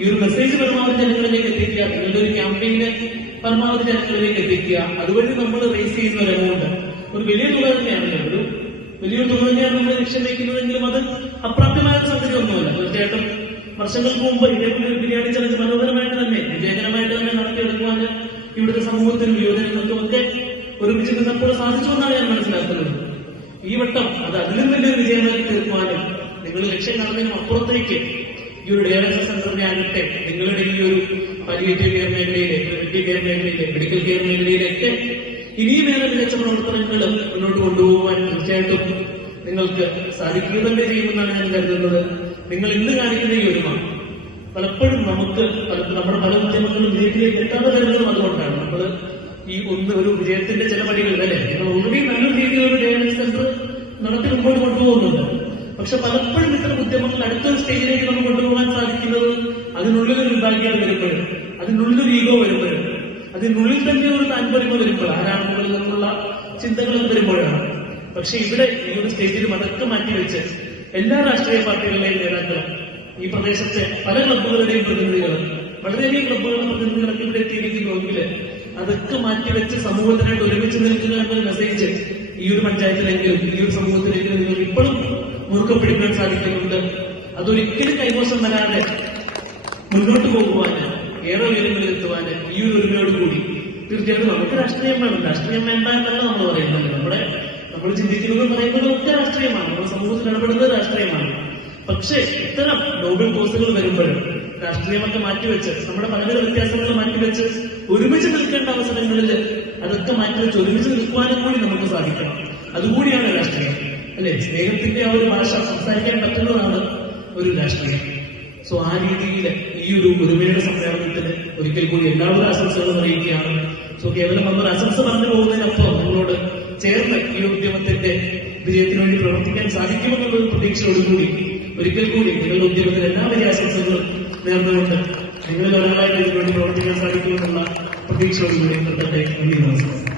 ഈ ഒരു മെസ്സേജ് പരമാവധി ജനങ്ങളിലേക്ക് എത്തിക്കുക, നിങ്ങളുടെ ഒരു ക്യാമ്പയിന് പരമാവധി ജനങ്ങളിലേക്ക് എത്തിക്കുക. അതുവഴി നമ്മൾ റേസ് ചെയ്യുന്ന ഒരു എമൗണ്ട് ഒരു വലിയ തുക തന്നെയാണ്, ഒരു വലിയൊരു തുക തന്നെയാണ് നമ്മൾ ലക്ഷ്യം വയ്ക്കുന്നതെങ്കിലും അത് അപ്രാപ്യമായ ഒരു സംഗതി ഒന്നുമല്ല. തീർച്ചയായിട്ടും വർഷങ്ങൾക്ക് മുമ്പ് ഇതേപോലെ ഒരു ബിരിയാണി ചലഞ്ച് മനോഹരമായിട്ട് തന്നെ വിജയകരമായിട്ട് തന്നെ നടത്തിയെടുക്കുവാൻ ഇവിടുത്തെ സമൂഹത്തിനും യുവജനങ്ങൾക്കും ഒക്കെ ഒരുമിച്ച് നിന്നപ്പോൾ സാധിച്ചു എന്നാണ് ഞാൻ മനസ്സിലാക്കുന്നത്. ഈ വട്ടം അത് അതിലും വലിയൊരു വിജയമായി തീർക്കുവാനും നിങ്ങൾ ലക്ഷ്യം കാണുന്നതിനും അപ്പുറത്തേക്ക് ഈ ഒരു ഡയാലിസിസ് സെന്ററിനെ ആകട്ടെ, നിങ്ങളുടെ ഈ ഒരു പാലിയേറ്റീവ് കെയർ മേഖലയിലെ, പ്രിവന്റീവ് കെയർ മേഖലയിലെ, മെഡിക്കൽ കെയർ മേഖലയിലൊക്കെ ഇനിയും ഏറെ മികച്ച പ്രവർത്തനങ്ങൾ മുന്നോട്ട് കൊണ്ടുപോകാൻ തീർച്ചയായിട്ടും നിങ്ങൾക്ക് സാധിക്കുക തന്നെ ചെയ്യുമെന്നാണ് ഞാൻ കരുതുന്നത്. നിങ്ങൾ ഇന്ന് കാണിക്കുന്ന ഈ ഒരുമ പലപ്പോഴും നമുക്ക് നമ്മുടെ പല ഉദ്യമങ്ങളും വിജയത്തിലേക്ക് എത്താതെ വരുന്നതും അതുകൊണ്ടാണ്. നമ്മൾ ഈ ഒരു വിജയത്തിന്റെ ചില പടികളിൽ അല്ലെ, നിങ്ങൾ ഓൾറെഡി നല്ലൊരു രീതിയിലൊരു ഡയാലിസിസ് സെന്റർ നടത്തി മുമ്പോട്ട് കൊണ്ടുപോകുന്നുണ്ട്. പക്ഷെ പലപ്പോഴും ഇത്തരം ഉദ്യമങ്ങൾ അടുത്തൊരു സ്റ്റേജിലേക്ക് നമുക്ക് കൊണ്ടുപോകാൻ സാധിക്കുന്നത് അതിനുള്ളിലൊരു വിഭാഗീയത വരുമ്പോഴും, അതിനുള്ളിലൊരു ഈഗോ വരുമ്പോഴും, അതിനുള്ളിൽ തന്നെ ഒരു താല്പര്യം വരുമ്പോൾ, ആരാണ് മുകളിൽ നിന്നുള്ള ചിന്തകളും വരുമ്പോഴാണ്. പക്ഷെ ഇവിടെ ഈ ഒരു സ്റ്റേജിലും അതൊക്കെ മാറ്റിവെച്ച് എല്ലാ രാഷ്ട്രീയ പാർട്ടികളിലെയും നേതാക്കളും, ഈ പ്രദേശത്തെ പല ക്ലബ്ബുകളുടെയും പ്രതിനിധികളും, വളരെയധികം ക്ലബ്ബുകളുടെ പ്രതിനിധികളൊക്കെ ഇവിടെ എത്തിയിരിക്കുന്നുവെങ്കിൽ അതൊക്കെ മാറ്റിവെച്ച് സമൂഹത്തിനായിട്ട് ഒരുമിച്ച് നിൽക്കുക എന്നൊരു മെസ്സേജ് ഈ ഒരു പഞ്ചായത്തിലെങ്കിലും ഈ ഒരു സമൂഹത്തിലെങ്കിലും നിങ്ങൾ ഇപ്പോഴും മുറുക്കം പിടിക്കാൻ സാധിക്കുന്നുണ്ട്. അതൊരിക്കലും കൈമോശം വരാതെ മുന്നോട്ട് പോകുവാന്, ഏറെ ഉയരങ്ങളിലെത്തുവാന് ഈ ഒരു ഒരുമയോടുകൂടി തീർച്ചയായിട്ടും നമുക്ക് രാഷ്ട്രീയം വേണം. രാഷ്ട്രീയം വേണ്ട എന്നല്ല നമ്മൾ പറയുന്നത്. നമ്മൾ ചിന്തിക്കുന്നതും പറയുന്നതും ഒക്കെ രാഷ്ട്രീയമാണ്, നമ്മുടെ സമൂഹത്തിൽ ഇടപെടുന്നത് രാഷ്ട്രീയമാണ്. പക്ഷേ ഇത്തരം നോബൽ കോഴ്സുകൾ വരുമ്പോഴും രാഷ്ട്രീയമൊക്കെ മാറ്റിവെച്ച്, നമ്മുടെ പലവിധ വ്യത്യാസങ്ങൾ മാറ്റിവെച്ച് ഒരുമിച്ച് നിൽക്കേണ്ട അവസരങ്ങളിൽ അതൊക്കെ മാറ്റിവെച്ച് ഒരുമിച്ച് നിൽക്കുവാനും കൂടി നമുക്ക് സാധിക്കണം. അതുകൂടിയാണ് രാഷ്ട്രീയം അല്ലെ. സ്നേഹത്തിന്റെ ആ ഒരു ഭാഷ സംസാരിക്കാൻ പറ്റുന്നതാണ് ഒരു രാഷ്ട്രീയം. സോ ആ രീതിയിൽ ഈ ഒരു ഒരുമയുടെ സമ്മേളനത്തിന് ഒരിക്കൽ കൂടി എല്ലാവരും ആശംസകളും അറിയിക്കുകയാണ്. സോ കേവലം നമ്മൾ ആശംസ പറഞ്ഞു പോകുന്നതിനപ്പുറം നമ്മളോട് ചേർന്ന് ഈ ഉദ്യമത്തിന്റെ വിജയത്തിന് വേണ്ടി പ്രവർത്തിക്കാൻ സാധിക്കുമെന്നുള്ള പ്രതീക്ഷയോടുകൂടി ഒരിക്കൽ കൂടി നിങ്ങളുടെ ഉദ്യമത്തിന് എല്ലാവരും ആശംസകളും നേർന്നുകൊണ്ട് നിങ്ങളിൽ ഒരാളായിട്ട് ഇതിനു വേണ്ടി പ്രവർത്തിക്കാൻ സാധിക്കുമെന്നുള്ള പ്രതീക്ഷയോടുകൂടി നിർത്തട്ടെ. നന്ദി, നമസ്കാരം.